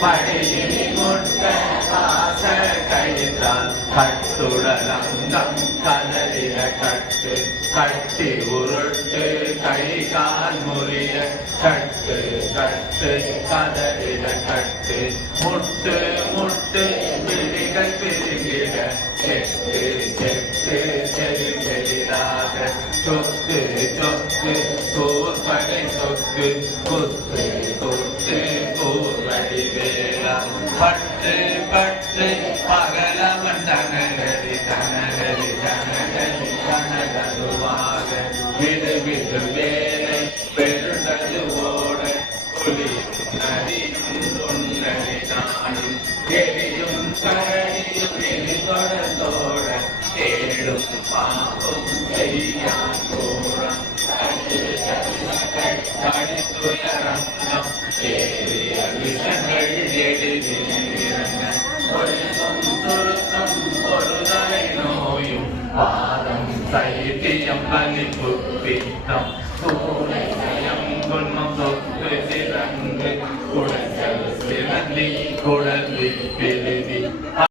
படியில் முட்ட காச கழித்தால் கட்டுடலங்கம் கதறிட கட்டு கட்டி உருட்டு கை கால் முறிய கட்டு கட்டு கதறிட கட்டு முட்டு முட்டு விழிகள் பிரிகிட செட்டு செட்டு செறி செறிதாக சொத்து சொத்து கூர்படை சொத்து குத்து குத்து கூர்வடி வேளா பட்டு பட்டு பகலவன் தனகரி தனகரி தனகரி தனகருவாக விடு விடு வேலை பெருடது ஓட புலி நதி உன்னடி நாடும் எரியும் கரடியும் எரி தொடர்ந்தோட தேடும் பாவம் செய்யா கோரம் கடித்துயரம் ஏறிய விஷங்கள் எளிதிறங்க ஒழுங்கும் துருத்தம் ஒரு தலை நோயும் பாதம் சைத்தியம் பலிப்பு பித்தம் சூளை நயம் குன்மம் சொத்து சிறங்கு குடல் சிறந்தி குடல்